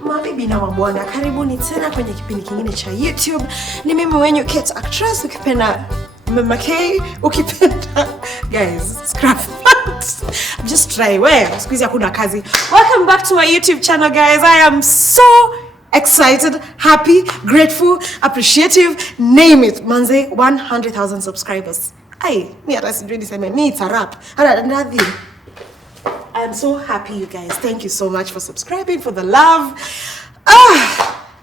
Mabibi na mabwana, karibuni tena kwenye kipindi kingine cha YouTube. Ni mimi wenyu Kate Actress, ukipenda Mama K, ukipenda guys, scrap that. Just try. Wewe, squeeze hakuna kazi. Welcome back to my YouTube channel, guys. I am so excited, happy, grateful, appreciative, name it. Manze, 100,000 subscribers. Ay, me hata sijui niseme, me it's a rap. Nothing. I'm so happy, you guys. Thank you so much for subscribing, for the love.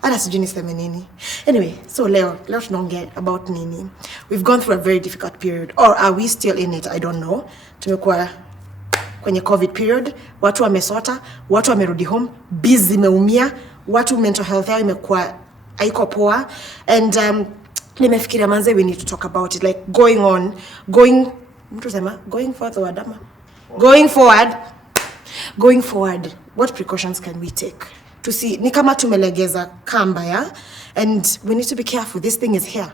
Hata sijui niseme nini. Anyway, so leo tunaongea about nini. We've gone through a very difficult period. Or are we still in it? I don't know. Tumekuwa kwenye COVID period. Watu wamesota, watu wamerudi home, busy imeumia, watu mental health yao imekuwa haiko poa. And nimefikiria manze, we need to talk about it, like going forward, what precautions can we take to see ni kama tumelegeza kamba ya, and we need to be careful. This thing is here.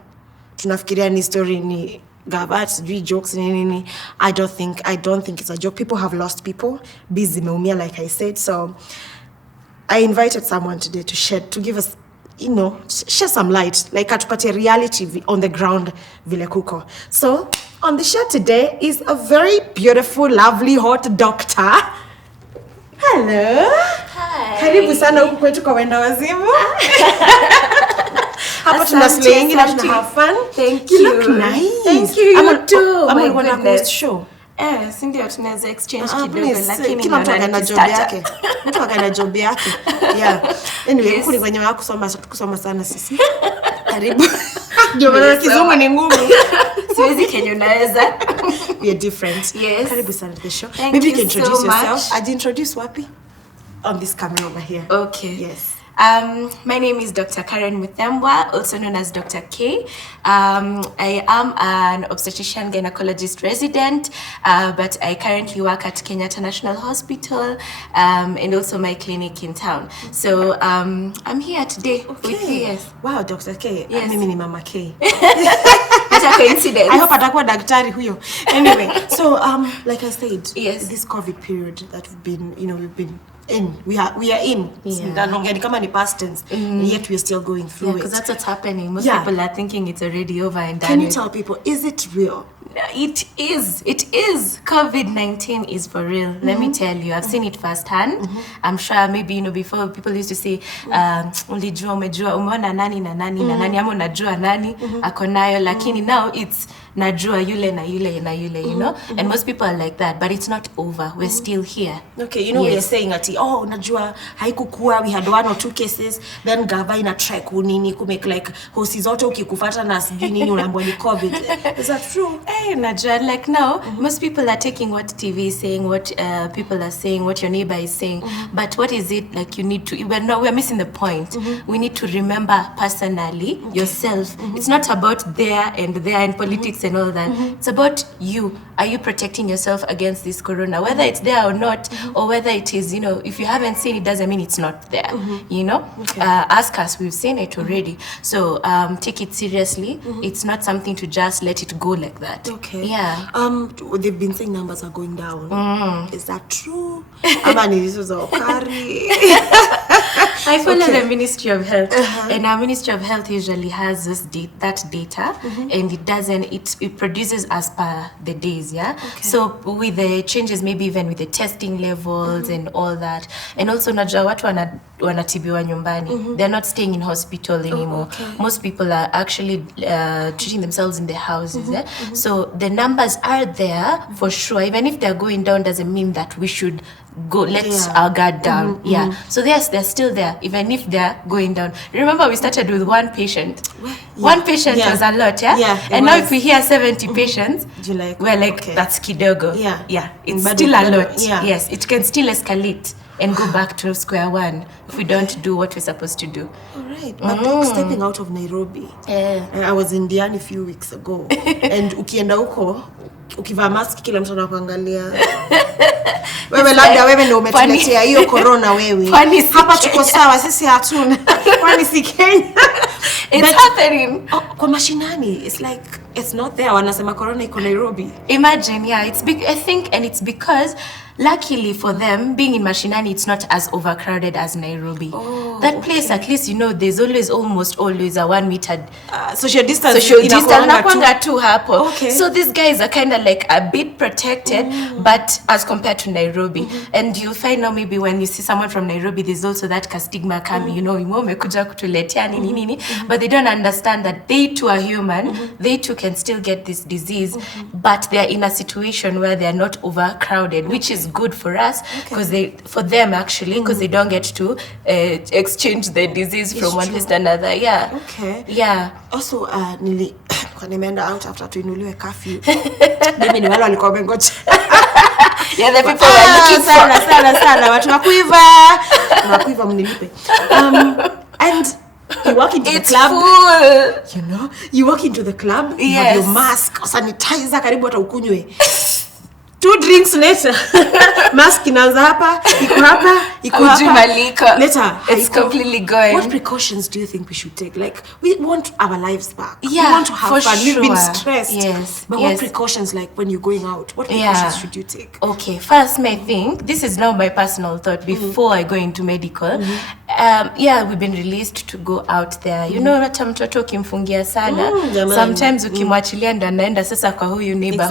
Tunafikiria ni story ni gabats, jokes nini. I don't think it's a joke. People have lost people, busy meumia, like I said. So I invited someone today to give us, share some light, like atupatie reality on the ground vile kuko. So on the show today is a very beautiful, lovely, hot doctor. Hello. Hi. Karibu sana huku kwetu kwa wenda wazimu. Hapa tuna slang na tuna have fun. Thank you. You Look nice. Thank you. You too. I'm going to host show. Si ndio tunaweza exchange kidogo, lakini kila mtu ana job yake. Mtu ana job yake. Yeah. Anyway, huku ni kwenye wako kusoma sana sisi. Karibu. Ndio maana kizungu ni ngumu. Siwezi Kenya unaweza. We are different. Yes. Karibu sana to the show. Maybe you can introduce so yourself. much. I'd introduce wapi? On this camera over here. Okay. Yes. My name is Dr. Karen Muthembwa, also known as Dr. K. I am an obstetrician gynecologist resident, but I currently work at Kenyatta National Hospital, and also my clinic in town. So I'm here today with you. Yes. Wow, Dr. K. Yes. Mimi ni Mama K. What a coincidence. I hope atakuwa daktari huyo. Anyway, so like I said, yes, this COVID period that we've been in, we are in. Yeah. Kama ni past tense, and yet we are still going through it. Because that's what's happening. Most people are thinking it's already over and done. Can you tell people, is it real? It is. COVID-19 is for real. Let me tell you, I've seen it firsthand. I'm sure maybe, before people used to say, ulijua umejua umeona nani na nani na nani, ama unajua nani ako nayo, lakini now it's najua yule na yule na yule, and most people are like that, but it's not over. We're still here. Okay, we are saying ati, najua haikukuwa, we had 1 or 2 cases, then gava ina try kunini kumake like hosi zote ukikufuata na sijui nini unaambiwa ni COVID. Is that true? Najua, like now, most people are taking what TV is saying, what people are saying, what your neighbor is saying, but what is it like you need to, we're missing the point. We need to remember personally, yourself. It's not about there and politics and all that. It's about you. Are you protecting yourself against this corona? Whether it's there or not, or whether it is, if you haven't seen it, doesn't mean it's not there. Okay. Ask us, we've seen it already. So take it seriously. It's not something to just let it go like that. Okay. Yeah. They've been saying numbers are going down. Is that true? I follow the Ministry of Health, and our Ministry of Health usually has that data, and it produces as per the days, yeah? Okay. So with the changes, maybe even with the testing levels and all that, and also najua watu wanatibiwa nyumbani, they're not staying in hospital anymore. Most people are actually treating themselves in their houses, yeah? So the numbers are there for sure. Even if they're going down, doesn't mean that we should let our guard down. So yes, they're still there, even if they're going down. Remember, we started with 1 patient. One patient was a lot, and now if we hear 70 patients, we're like, that's kidogo. It's still a lot. Yes, it can still escalate and go back to square one if we don't do what we're supposed to do. Alright, but stepping out of Nairobi, I was in Diani a few weeks ago, and ukienda huko, ukivaa mask kila mtu anakuangalia. Wewe labda wewe ndio umetuletea hiyo corona wewe. Hapa tuko sawa, sisi hatuna. Kwani si Kenya? It's happening. Kwa mashinani, it's like it's not there. Wanasema corona iko Nairobi. Imagine, it's big. I think, and it's because luckily for them, being in Mashinani, it's not as overcrowded as Nairobi. That place, at least, there's almost always a 1 meter social distance. Nakwanga tu hapo. Okay. So these guys are kind of like a bit protected, but as compared to Nairobi. And you'll find now maybe when you see someone from Nairobi, there's also that stigma coming, umekuja kutuletea nini. But they don't understand that they too are human. They too can still get this disease, but they're in a situation where they're not overcrowded, which is good for us, because for them actually, because they don't get to exchange the disease from one place to another. Yeah. Okay. Yeah. Also, nimeenda out after tuinuliwe curfew. Mimi ni wale walikuwa wamengoja. Yeah, the people were looking sana watu wakuiva mnilipe. And you walk into the club. Full. You walk into the club, you yes. have your mask, sanitizer karibu hata ukunywe. 2 drinks later, mask inaanza hapa, iko hapa. Later, it's completely going. What precautions do you think we should take? Like, we want our lives back. Yeah, we want to have fun. Sure. We've been stressed. Yes. But what precautions, like when you're going out, what precautions should you take? Okay, first, I think this is now my personal thought before I go into medical. We've been released to go out there. Hata mtoto ukimfungia sana, sometimes ukimwachilia ndo anaenda sasa kwa huyu neighbor.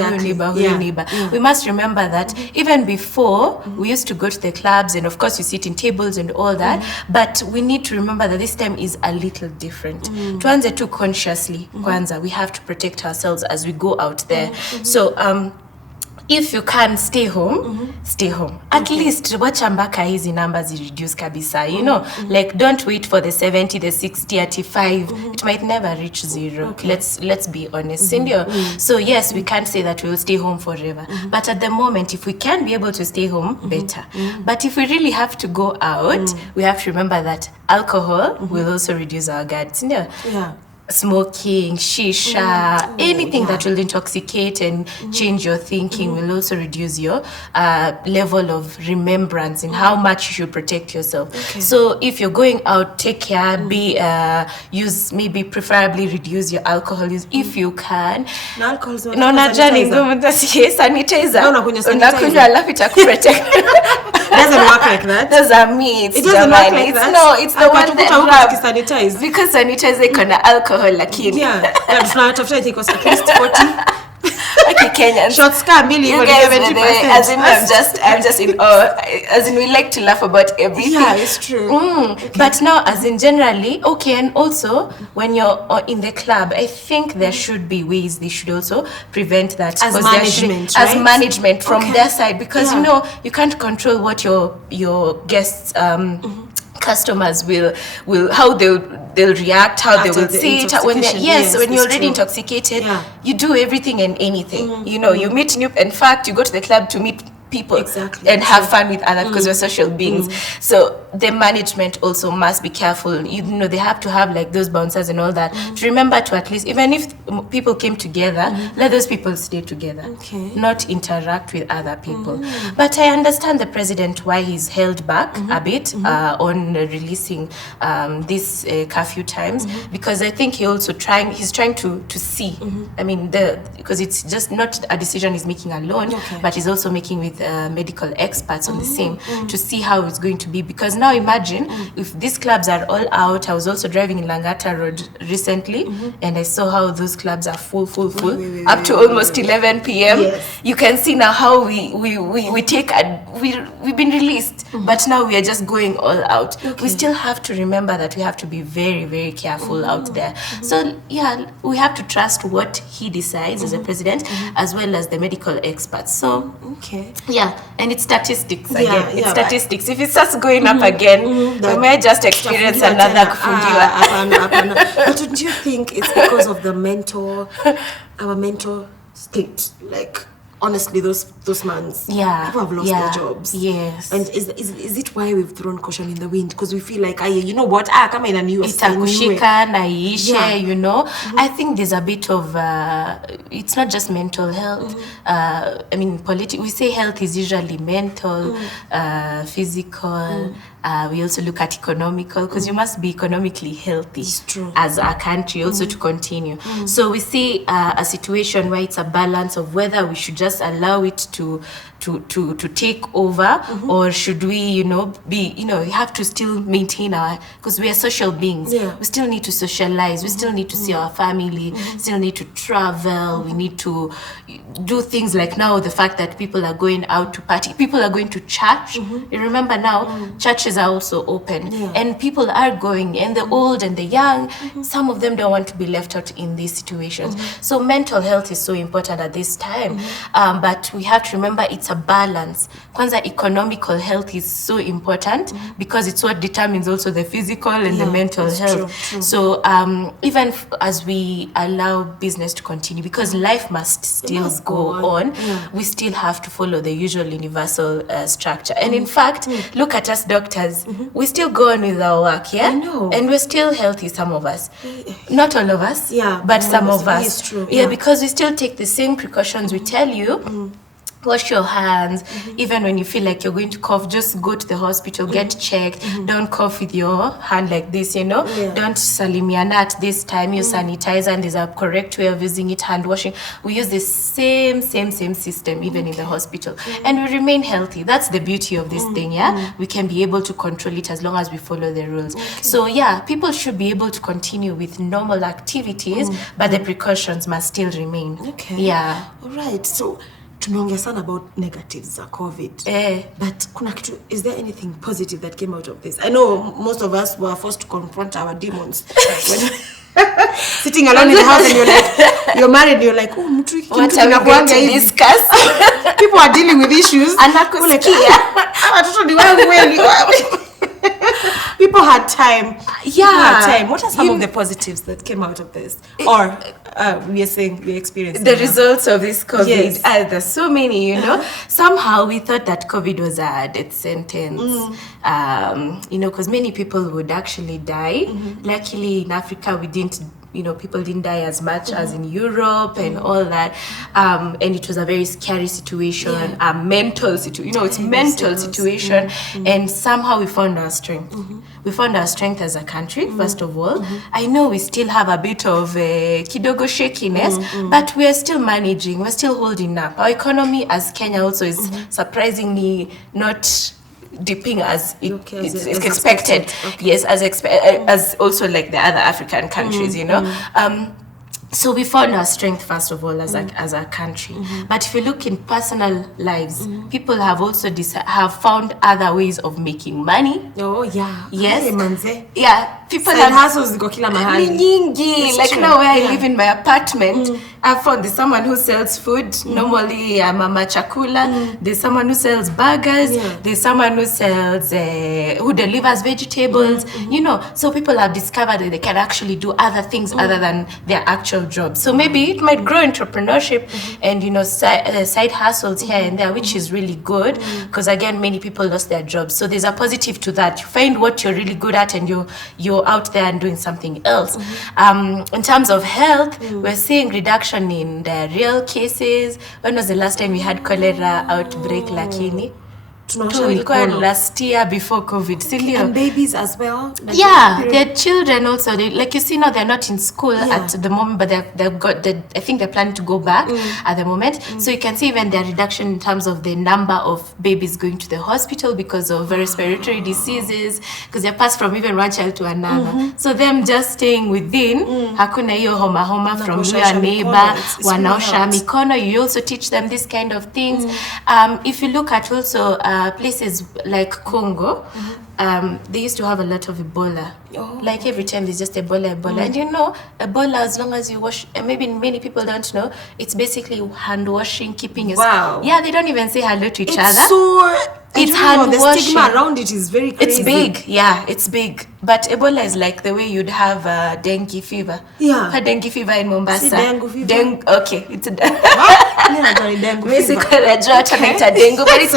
We must remember that even before we used to go to the clubs, and of course you sit in tables and all that, but we need to remember that this time is a little different. Tuanze tu consciously, kwanza, we have to protect ourselves as we go out there. So if you can stay home, stay home. At least wacha mpaka hizi numbers reduce kabisa, like don't wait for the 70, the 60, 85. It might never reach 0. Let's be honest. So yes, we can't say that we will stay home forever. But at the moment, if we can be able to stay home, better. But if we really have to go out, we have to remember that alcohol will also reduce our guards. Yeah. Smoking, shisha, anything that will intoxicate and change your thinking will also reduce your level of remembrance and how much you should protect yourself. So if you're going out, take care, preferably reduce your alcohol use if you can. Sanitizer. Unakunywa alafu itakuprotect. Doesn't work like that. Those are myths. It doesn't work like that. No, it's the one that sanitize. Because sanitizer ikona alcohol lakini. Yeah. Tunatafuta it was at least 40. Okay, Kenyans. Shots ka mbili you guys, by the way, as in I'm just in awe. As in we like to laugh about everything. Yeah, it's true. But now, as in generally, okay, and also when you're in the club, I think there should be ways they should also prevent that as management, as management from their side, because you can't control what your guests customers will how they'll react, how they will say it when when you're already intoxicated. You do everything and anything. You meet new, in fact you go to the club to meet people and have fun with others because we're social beings. So the management also must be careful. They have to have like those bouncers and all that to remember to at least, even if people came together, let those people stay together, not interact with other people. But I understand the president why he's held back a bit on releasing this curfew times, because I think he's trying to see. I mean, because it's just not a decision he's making alone, but he's also making with medical experts on the same to see how it's going to be. Because now imagine if these clubs are all out. I was also driving in Langata Road recently, and I saw how those clubs are full up to almost 11 p.m. You can see now how we've been released, but now we are just going all out. We still have to remember that we have to be very, very careful out there. So we have to trust what he decides as a president, as well as the medical experts. So and it's statistics again. It's statistics. If it starts going up again, we may just experience another kufungiwa. But don't you think it's because of our mental state? Like, honestly, those months, people have lost their jobs. Yes. And is it why we've thrown caution in the wind? Because we feel like, you know what, come in a new itakushika na iishe, I think there's a bit of it's not just mental health. I mean, we say health is usually mental, physical. We also look at economical, because you must be economically healthy as a country also to continue. So we see a situation where it's a balance of whether we should just allow it to to take over, or should we, be, you have to still maintain because we are social beings. We still need to socialize. We still need to see our family. Still need to travel. We need to do things like now the fact that people are going out to party. People are going to church. You remember now, churches are also open, and people are going, and the old and the young. Some of them don't want to be left out in these situations. So mental health is so important at this time, but we have to remember it's a balance. Kwanza, economical health is so important because it's what determines also the physical and the mental health. True. So even as we allow business to continue, because life must still go on, we still have to follow the usual universal structure. And in fact, look at us doctors. We still go on with our work, I know. and we're still healthy, some of us. Not all of us, but some of us. It's true. Because we still take the same precautions we tell you. Wash your hands. Even when you feel like you're going to cough, just go to the hospital, get checked. Don't cough with your hand like this, Don't salimiana at this time. Use sanitizer, and there's a correct way of using it, hand washing. We use the same system even in the hospital. And we remain healthy. That's the beauty of this thing, We can be able to control it as long as we follow the rules. So people should be able to continue with normal activities, but the precautions must still remain. All right. So tunaongea sana about negatives za COVID. But is there anything positive that came out of this? I know most of us were forced to confront our demons. Sitting alone in the house, and you're married, and you're like, oh, what are we going to discuss? People are dealing with issues. People had time. What are some of the positives that came out of this? Or we are saying we experienced the results of this COVID. There's so many, Somehow we thought that COVID was a death sentence, because many people would actually die. Luckily in Africa we didn't. People didn't die as much as in Europe and all that. And it was a very scary situation, a mental situation. It's mental situation. And somehow we found our strength. We found our strength as a country, first of all. I know we still have a bit of kidogo shakiness, but we are still managing. We're still holding up. Our economy as Kenya also is surprisingly not dipping as it's expected. Yes, as also like the other African countries, So we found our strength first of all as a country. But if you look in personal lives, people have also have found other ways of making money. Yes. People have hustles go kila mahali. Like now where I live in my apartment, I've found there's someone who sells food. Normally mama chakula. There's someone who sells burgers. There's someone who sells who delivers vegetables. So people have discovered that they can actually do other things other than their actual job. So maybe it might grow entrepreneurship and side hustles here and there, which is really good because again many people lost their jobs. So there's a positive to that. You find what you're really good at and you're out there and doing something else. In terms of health, we're seeing reduction in diarrheal cases. When was the last time we had cholera outbreak? Lakini last year before COVID. And babies as well? Their children also. Like you see now, they're not in school at the moment, but they've got I think they're planning to go back at the moment. So you can see even their reduction in terms of the number of babies going to the hospital because of respiratory diseases, because they're passed from even one child to another. So them just staying within, hakuna hiyo homa from your neighbor, wanaosha mikono. You also teach them this kind of things. If you look at also places like Congo, they used to have a lot of Ebola. Like every time there's just Ebola. And Ebola, as long as you wash, maybe many people don't know, it's basically hand washing, keeping your they don't even say hello to each other. So it's hand the washing. stigma around it is very crazy. It's big, it's big. But Ebola is like the way you'd have dengue fever. Had dengue fever in Mombasa. Dengue fever? Okay, it's dengue but it's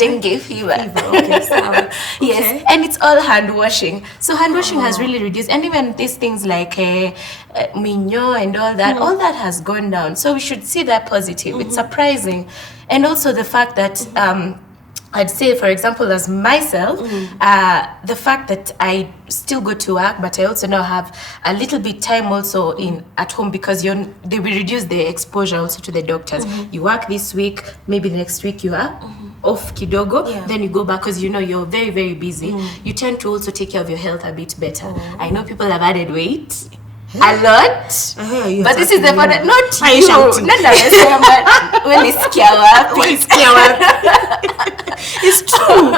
dengue fever. Okay, yes, and it's all hand washing. So hand washing has really reduced, and even these things like minyo and all that has gone down. So we should see that positive. It's surprising, and also the fact that I'd say, for example, as myself, the fact that I still go to work, but I also now have a little bit time also in at home, because they will reduce the exposure also to the doctors. You work this week, maybe the next week you are off kidogo, then you go back because you're very, very busy. You tend to also take care of your health a bit better. I know people have added weight. A lot, but this is the part that not you. It's true.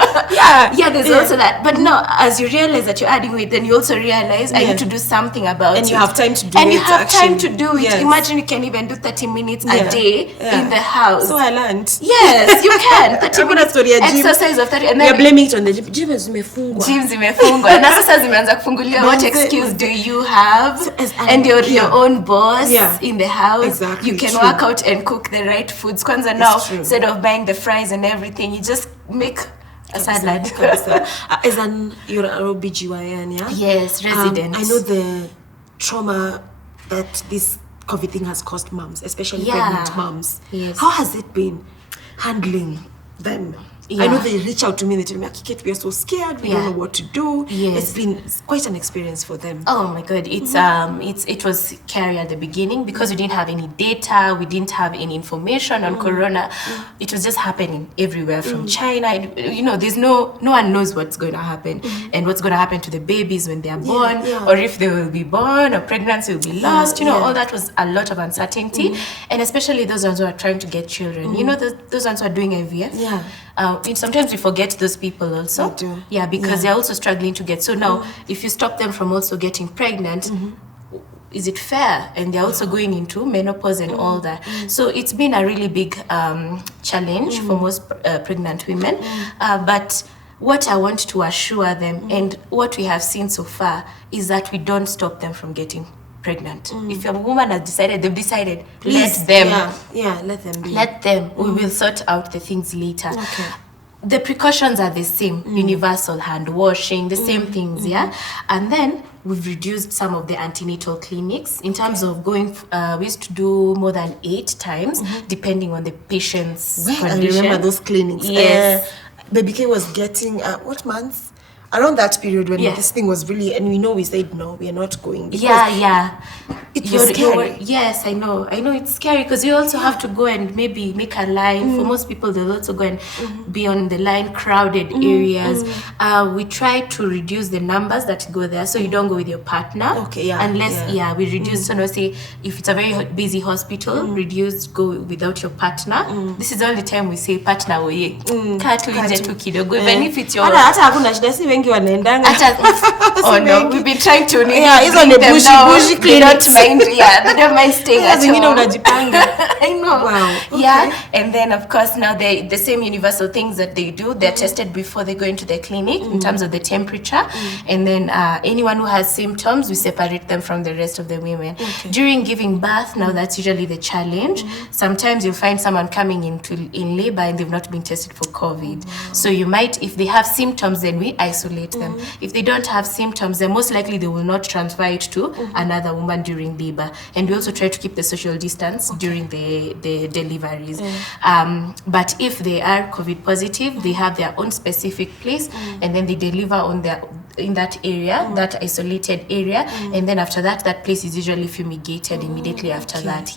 Yeah, there's also that. But no, as you realize that you're adding weight, then you also realize I need to do something about it. And you have time to do it. And you have time to do it. Yes. Imagine you can even do 30 minutes a day in the house. So I learned. Yes, you can. 30 minutes exercise of 30. And then you're blaming it on the gym. Gym zimefungwa. Na sasa zimeanza kufunguliwa. What excuse do you have? And you're your own boss in the house. Exactly. You can work out and cook the right foods. Kwanza now, instead of buying the fries and everything, you just make a salad. As you're an OBGYN, yeah? Yes, resident. I know the trauma that this COVID thing has caused moms, especially pregnant moms. Yes. How has it been handling them? I know they reach out to me and they tell me, Kikit, we are so scared, we don't know what to do. It's been quite an experience for them. Oh my God, it was scary at the beginning because we didn't have any data, we didn't have any information on corona. It was just happening everywhere from China. There's no one knows what's going to happen and what's going to happen to the babies when they are born, or if they will be born, or pregnancy will be lost. All that was a lot of uncertainty, and especially those ones who are trying to get children. Those ones who are doing IVF. Sometimes we forget those people also. We do. Yeah, because they're also struggling to get. So now, if you stop them from also getting pregnant, is it fair? And they're also going into menopause and all that. So it's been a really big challenge for most pregnant women. But what I want to assure them, and what we have seen so far, is that we don't stop them from getting pregnant. If a woman has decided, they've decided, please, let them. Let them be. Let them. We will sort out the things later. Okay. The precautions are the same. Universal hand washing, the same things, And then we've reduced some of the antenatal clinics in terms of going. We used to do more than 8 times, depending on the patient's condition. I remember those clinics. Yes. Baby K was getting what months? Around that period when this thing was really, and we said no, we are not going. It was scary. Yes, I know it's scary because you also have to go and maybe make a line. For most people, they'll also go and be on the line, crowded areas. We try to reduce the numbers that go there, so you don't go with your partner. Okay, Unless we reduce. So now, say if it's a very busy hospital, reduce, go without your partner. This is the only time we say partner. Even if it's your oh no, we've been trying to bushy clinics. They don't mind staying at home. I know. Wow. Okay. And then of course now the same universal things that they do, they're tested before they go into the clinic in terms of the temperature. And then anyone who has symptoms, we separate them from the rest of the women. During giving birth, now that's usually the challenge. Sometimes you'll find someone coming in labor and they've not been tested for COVID. So you might, if they have symptoms, then we isolate them. If they don't have symptoms, then most likely they will not transfer it to another woman during labor. And we also try to keep the social distance during the deliveries. But if they are COVID positive, they have their own specific place, and then they deliver in that area, that isolated area, and then after that place is usually fumigated immediately after that.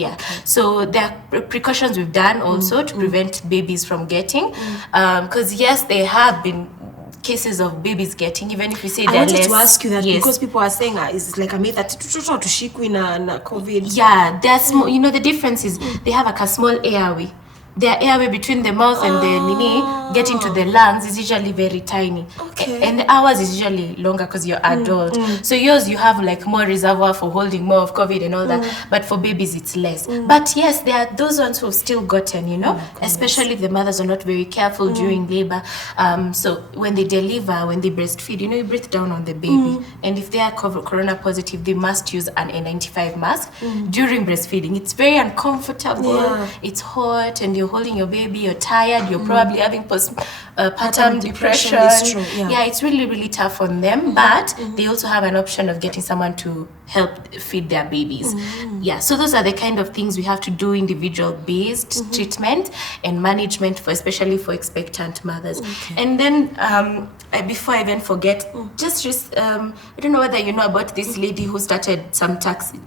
So there are precautions we've done also to prevent babies from getting, because yes, there have been cases of babies getting, even if we say they're less. I wanted to ask you that because people are saying it's like a myth that tushikwi na COVID. Yeah, they're small. The difference is they have like a small airway. Their airway between the mouth and the getting to the lungs is usually very tiny. And ours is usually longer because you're adult. So yours, you have like more reservoir for holding more of COVID and all that. But for babies, it's less. But yes, there are those ones who have still gotten, especially if the mothers are not very careful during labor. So when they deliver, when they breastfeed, you breathe down on the baby. And if they are corona positive, they must use an N95 mask during breastfeeding. It's very uncomfortable. It's hot, and you're holding your baby, you're tired, you're probably having postpartum depression. Is true, it's really, really tough on them, but they also have an option of getting someone to help feed their babies. Yeah, so those are the kind of things we have to do, individual based treatment and management for, especially for expectant mothers. And then before I even forget, I don't know whether you know about this lady who started taxi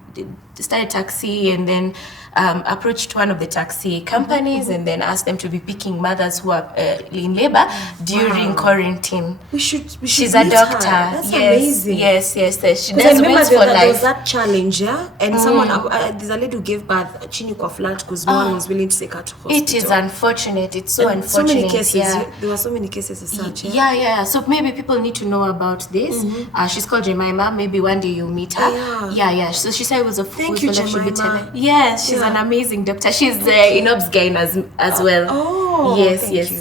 and then approached one of the taxi companies and then asked them to be picking mothers who are in labor during quarantine. We should She's a meet doctor. her. That's yes, amazing. Yes. She Because I does remember Wheels for there was Life. that challenge, yeah? And someone, there's a lady who gave birth chini kwa flat because no one was willing to take her to hospital. It is unfortunate. It's so And unfortunate. so many cases. Yeah. There were so many cases as such. Yeah. So maybe people need to know about this. She's called Jemima. Maybe one day you'll meet her. Yeah. So she said it was a Thank you, Jemima. Yes, she's an amazing doctor. She's in Obsgain as well. Oh, yes. Thank you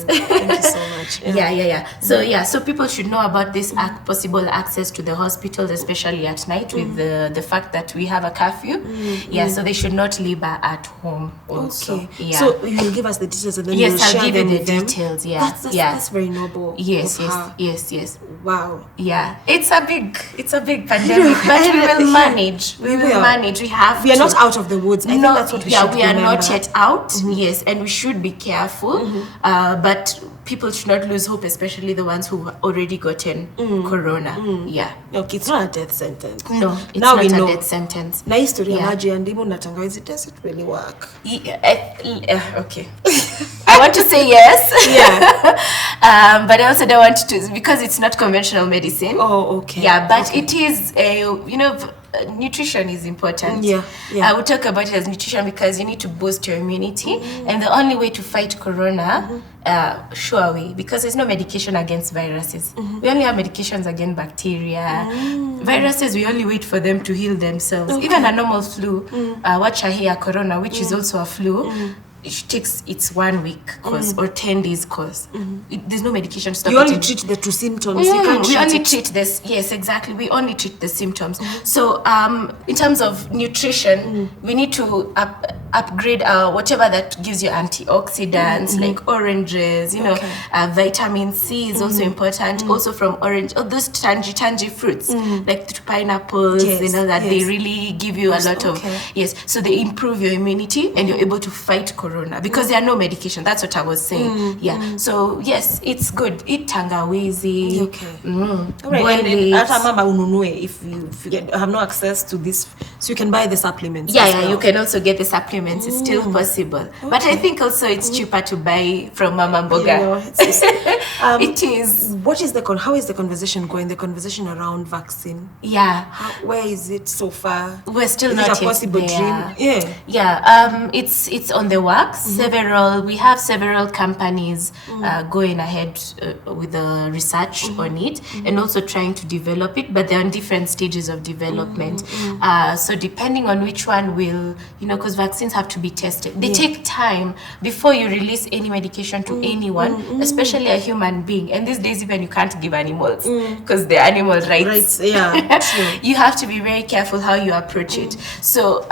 so much. Yeah. So people should know about this possible access to the hospitals, especially at night with the fact that we have a curfew. So they should not labor at home also. Okay. Yeah. So you will give us the details and then Yes, you'll I'll share give you them the with them. details. Yeah. That's very noble. Yes. Wow. Yeah, it's a big pandemic, but we will manage. We will manage. We have. We are not out of the woods. I think that's what we should we are remember. not yet out. Yes, and we should be careful. But people should not lose hope, especially the ones who have already gotten corona. Yeah. Okay, it's not a death sentence. No, it's now not we know. a death sentence. Na history ya maji ya ndimu na tangawizi, does it really work? Okay. I want to say yes. Yeah. But I also don't want to, because it's not conventional medicine. Oh, okay. Yeah, but it is, nutrition is important. Yeah. I will talk about it as nutrition because you need to boost your immunity. And the only way to fight corona, because there's no medication against viruses. We only have medications against bacteria. Viruses, we only wait for them to heal themselves. Okay. Even a normal flu, corona, which is also a flu, it takes its 1 week course or 10 days course. There's no medication to stop it. You only treat the true symptoms. You can't we only treat this. Yes, exactly. We only treat the symptoms. So in terms of nutrition, we need to upgrade whatever that gives you antioxidants, like oranges, vitamin C is also important. Also from orange, those tangy fruits, like pineapples, that they really give you a lot of, so they improve your immunity and you're able to fight corona because there are no medication. That's what I was saying. So yes, it's good. Eat tangawizi. Right. If you have no access to this, so you can buy the supplements. You can also get the supplements. It's still possible. But I think also it's cheaper to buy from Mama Mboga. It is. How is the conversation going? The conversation around vaccine. Yeah. Where is it so far? We're still is not it a possible there. dream? It's on the works. We have several companies going ahead with the research on it and also trying to develop it, but they're on different stages of development. So depending on which one will, because vaccines have to be tested. They take time before you release any medication to anyone, especially a human being. And these days even you can't give animals because they're animal rights. You have to be very careful how you approach it. So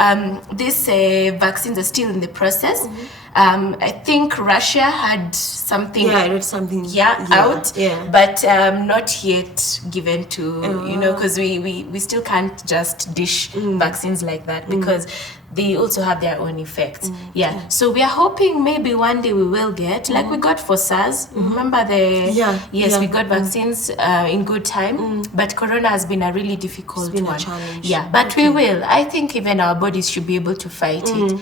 these vaccines are still in the process. I think Russia had something. Yeah, I read something. Out. But not yet given to, because we still can't just dish vaccines like that because they also have their own effects. So we are hoping maybe one day we will get, like we got for SARS. Remember we got vaccines in good time, but Corona has been a really difficult one. A challenge. But we will. I think even our bodies should be able to fight it.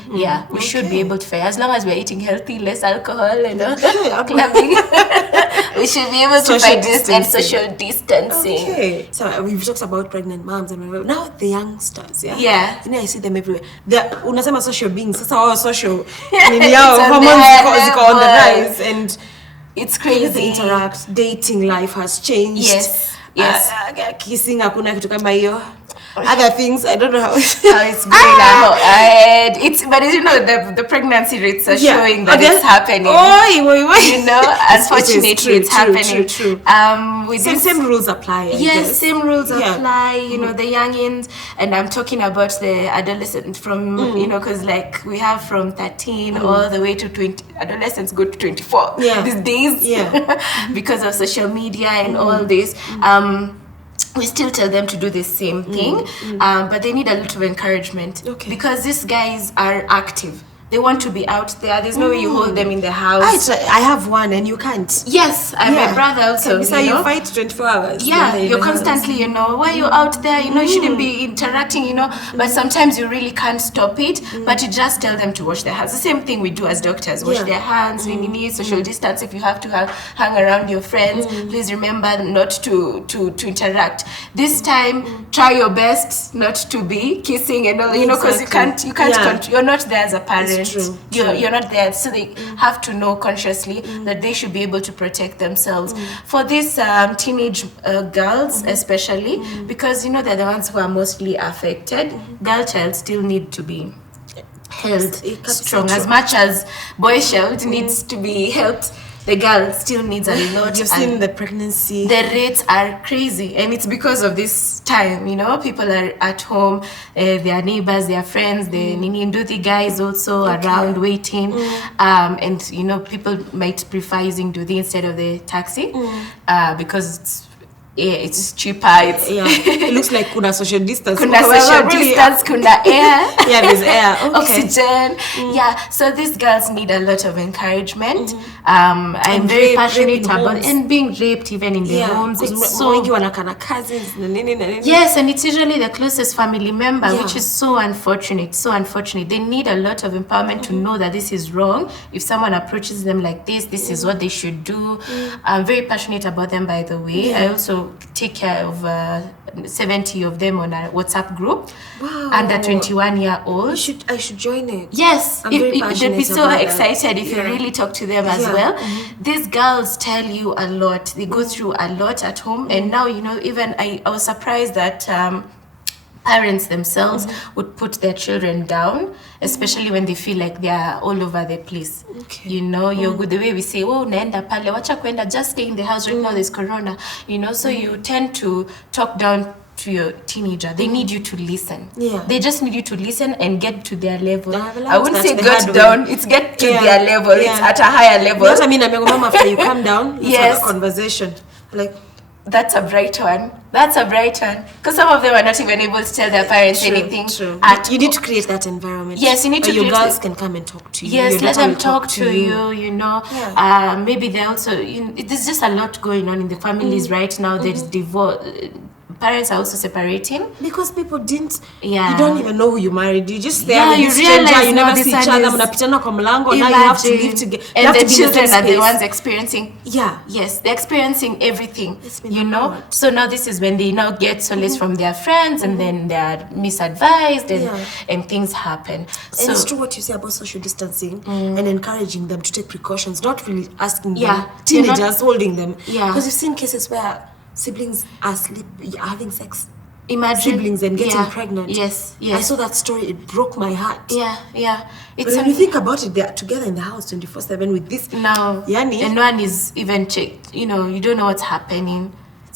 We should be able to fight as long as we're eating healthy, less alcohol, clubbing. We should be able to fight this and social distancing. Okay. So we've talked about pregnant moms and now the youngsters. I see them everywhere. Unasema social beings. Sasa wao social hormones ziko on the rise and it's crazy. They interact. Dating life has changed. Yes. Kissing hakuna kitu kama hiyo. Other things, I don't know how it's going ahead. But the pregnancy rates are showing that it's happening. Unfortunately, it's happening. True. Same rules apply. Same rules apply. The youngins, and I'm talking about the adolescents from because like we have from 13 all the way to 20. Adolescents go to 24 these days because of social media and all this. we still tell them to do the same thing, but they need a lot of encouragement, because these guys are active. They want to be out there. There's no way you hold them in the house. I have one and you can't. Yes, I'm my brother also. So you fight 24 hours. Yeah, you're constantly, why you're out there, you shouldn't be interacting, but sometimes you really can't stop it, but you just tell them to wash their hands. The same thing we do as doctors, wash their hands, we need social distance. If you have to hang around your friends, please remember not to interact. This time, try your best not to be kissing and all, because you can't you're not there as a parent. True. You're not there, so they have to know consciously that they should be able to protect themselves. For these teenage girls especially, because they're the ones who are mostly affected, girl child still need to be held strong. As much as boy child needs to be helped, the girl still needs a lot. You've seen the pregnancy. The rates are crazy, and it's because of this time. People are at home, their neighbors, their friends, the Nini guys also around waiting, and people might prefer using Duthi instead of the taxi, because it's cheaper. It looks like kuna social distance. Kuna social distance, kuna air. Yeah, there's air. Oxygen. Yeah, so these girls need a lot of encouragement. I'm very passionate about and being raped even in the homes. It's so cousins. Yes, and it's usually the closest family member, which is so unfortunate. So unfortunate. They need a lot of empowerment to know that this is wrong. If someone approaches them like this is what they should do. I'm very passionate about them, by the way. I also take care of 70 of them on a WhatsApp group. Wow. Under 21-year-old. I should join it. Yes, they'd be so excited if you really talk to them as well. These girls tell you a lot. They go through a lot at home, and now even I was surprised that parents themselves would put their children down, especially when they feel like they are all over the place. You're good. The way we say, naenda pale, wacha kwenda, just stay in the house right now, there's corona. So you tend to talk down to your teenager. They need you to listen. They just need you to listen and get to their level. I wouldn't say get down, it's get to their level. It's at a higher level. What I mean, after you come down, let's have a conversation. That's a bright one. Because some of them are not even able to tell their parents anything. True. You need to create that environment. Yes, you need to. Your girls can come and talk to you. Yes, let them talk to you. Maybe they also. There's just a lot going on in the families right now. There's divorce. Parents are also separating because people didn't. You don't even know who you married. You just there with you this stranger. You never see each other. Mnapitana kwa mlango. Now you have to live together. And the children are the ones experiencing. Yes, they're experiencing everything. So now this is when they now get solace from their friends, and then they're misadvised, and things happen. So it's true what you say about social distancing and encouraging them to take precautions. Not really asking them. Teenagers holding them. Because you've seen cases where siblings are having sex. Imagine siblings and getting pregnant. Yes. I saw that story. It broke my heart. But when you think about it, they're together in the house 24/7 with this. Now, and no one is even checked. You don't know what's happening.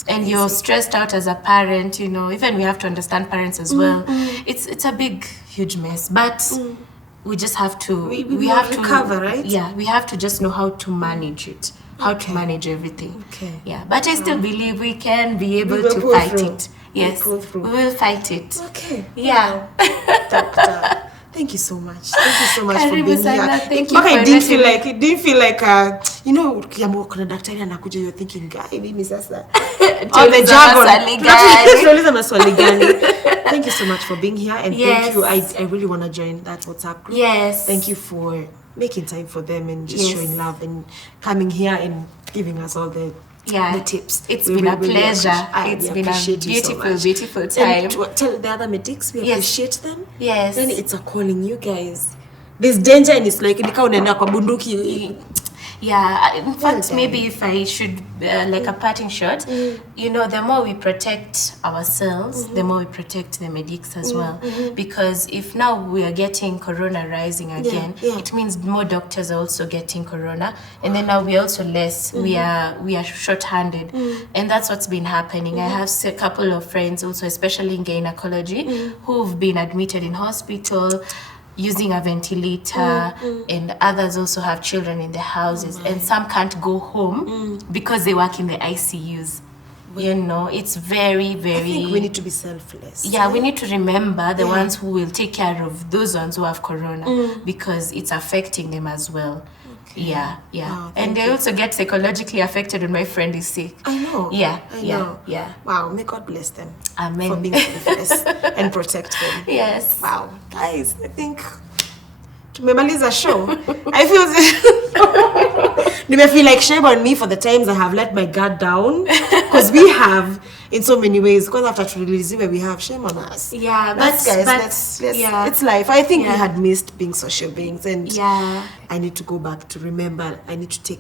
And you're stressed out as a parent. Even we have to understand parents as well. It's a big, huge mess. But we just have to. We have to recover, right? Yeah, we have to just know how to manage it. How to manage everything. But I still believe we can be able to fight it. Yes, we will fight it. Doctor, thank you so much. Thank you so much for being here. Thank you. It didn't feel like kuna daktari anakuja, you're thinking guy mimi sasa the jargon. Thank you so much for being here, and thank you. I really want to join that WhatsApp group. Thank you for making time for them and just showing love and coming here and giving us all the tips. It's been a pleasure. It's been a beautiful time. And tell the other medics we appreciate them. Then it's a calling, you guys. There's danger, and it's like unaenda kwa bunduki. In fact, maybe if I should, like a parting shot, the more we protect ourselves, the more we protect the medics as well. Because if now we are getting corona rising again, it means more doctors are also getting corona, and then now we are also less. We are short-handed, and that's what's been happening. I have a couple of friends also, especially in gynecology, who've been admitted in hospital using a ventilator, and others also have children in the houses, and some can't go home because they work in the ICUs. You know, it's very, very... I think we need to be selfless. Yeah, we need to remember the ones who will take care of those ones who have corona because it's affecting them as well. Okay. Yeah. Wow, and they also get psychologically affected when my friend is sick. I know. I know. Yeah. Wow, may God bless them. Amen. For being selfless and protect them. Yes. Wow. Guys, I think tumemaliza show. I feel like shame on me for the times I have let my guard down, because we have in so many ways, because after to release where we have shame on us. Yeah, but guys, let's it's life. I think we had missed being social beings, and I need to go back to remember I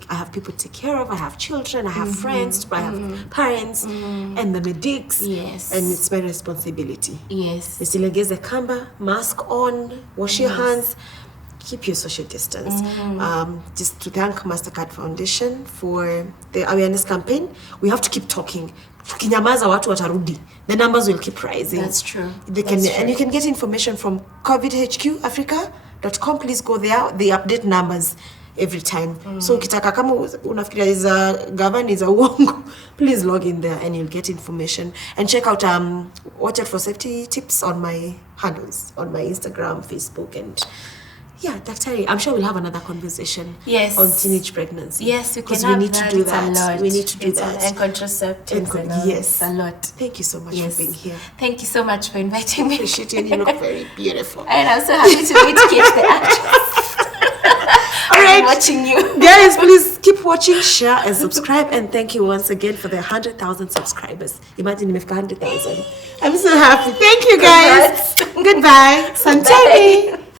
have people to take care of, I have children, I have friends, I have parents and the medics. Yes. And it's my responsibility. Yes. Usilegeze kamba, mask on, wash your hands, keep your social distance. Just to thank MasterCard Foundation for the awareness campaign. We have to keep talking. Tukinyamaza watu watarudi. The numbers will keep rising. That's true. And you can get information from covidhqafrica.com. Please go there. They update numbers every time. So ukitaka kama unafikiria is a govern is a uongo, please log in there and you'll get information. And check out watch out for safety tips on my handles on my Instagram, Facebook, and Daktari, I'm sure we'll have another conversation on teenage pregnancy. Yes, we can need to do that. We need to do that. And contraceptives and all. Yes. A lot. Thank you so much for being here. Thank you so much for inviting me. Appreciate you. You look very beautiful. And I'm so happy to meet Kate, the actress. I'm watching you. Guys, please keep watching, share, and subscribe. And thank you once again for the 100,000 subscribers. Imagine if 100,000. I'm so happy. Thank you, guys. Goodbye. Santani.